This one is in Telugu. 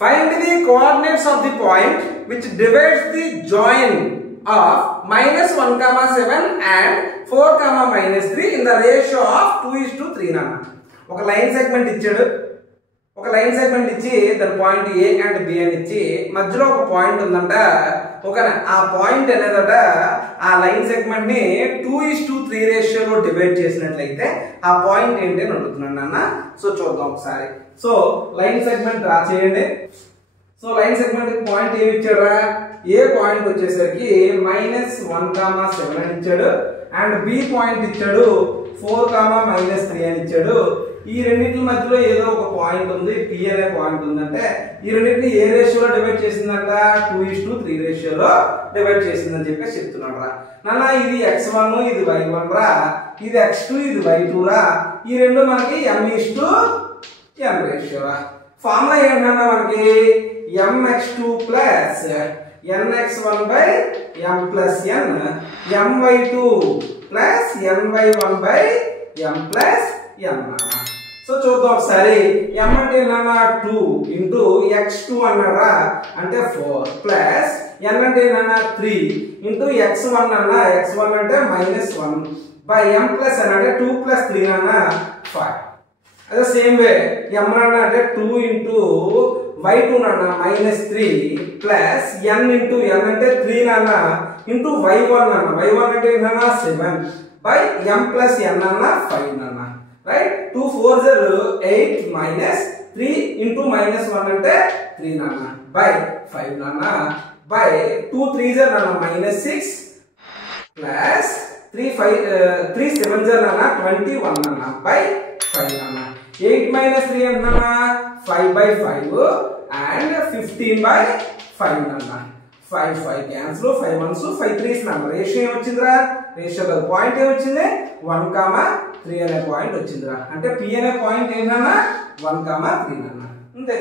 Find the coordinates of the point which divides the join of -1, 7 and 4, -3 in the ratio of 2:3 నాన్న. ఒక లైన్ సెగ్మెంట్ ఇచ్చాడు, ఒక లైన్ సెగ్మెంట్ ఇచ్చి దాని పాయింట్ ఏ అండ్ బి అని ఇచ్చి మధ్యలో ఒక పాయింట్ ఉందంట. ఓకేనా, ఆ పాయింట్ అనేదట ఆ లైన్ సెగ్మెంట్ ని 2:3 రేషియోలో డివైడ్ చేసినట్లయితే ఆ పాయింట్ ఏంటి అని అడుగుతున్నాను నాన్న. సో చూద్దాం ఒకసారి. సో లైన్ సెగ్మెంట్ డ్రా చేయండి. సో లైన్ సెగ్మెంట్ పాయింట్ ఏమి ఇచ్చాడా, ఏ పాయింట్ వచ్చేసరికి -1, 7 అని ఇచ్చాడు అండ్ బి పాయింట్ ఇచ్చాడు 4, -3 అని ఇచ్చాడు. ఈ రెండింటి మధ్యలో ఏదో ఒక పాయింట్ ఉంది, పి అనే పాయింట్ ఉందంటే ఈ రెండింటిని ఏ రేషియోలో డివైడ్ చేసిందంట, 2:3 రేషియోలో డివైడ్ చేసిందని చెప్పేసి చెప్తున్నాడు రా నాన్న. ఇది x1, ఇది y1 రా, ఇది x2, ఇది y2 రా. ఈ రెండు మనకి m:n రేషియో రా. ఫార్ములా ఏంటన్నా మనకి mx2 plus nx1 by m plus n, my2 plus ny1 by m plus n. So చూద్దాం ఒకసారి. m అంటే నాన్న 2 ఇంటూ x2 అన్నారా అంటే 4 ప్లస్ n అంటే నాన్న 3 ఇంటూ x1 అన్న, x1 అంటే -1 బై m ప్లస్ n అంటే 2 ప్లస్ 3 నాన్న 5. అదే సేమ్ వే m అన్న అంటే 2 ఇంటూ y2 నాన్న -3 ప్లస్ n ఇంటూ n అంటే 3 నాన్న ఇంటూ y1 నాన్న, y1 అంటే నాన్న 7 బై m ప్లస్ n అన్న 5 నాన్న. Right, 2 4s are 8 minus 3 into -1 అంటే 3 నాన్న బై 5 నాన్న బై 2 3s are నాన్న -6 ప్లస్ 3 7s are నాన్న 21 నాన్న బై 5 నాన్న. 8 - 3 అంటే నాన్న 5 by 5 and 15 by 5 నాన్న. 5 క్యాన్సిల్, 5 1s 5 3s నాన్న. రేషియో ఏమొచ్చిందిరా, రేషియో కాదు పాయింట్ ఏమొచ్చింది 1, 3 అనే పాయింట్ వచ్చిందిరా. అంటే పి అనే పాయింట్ ఏంటన్నా 1, 3 నాన్న. అంతే.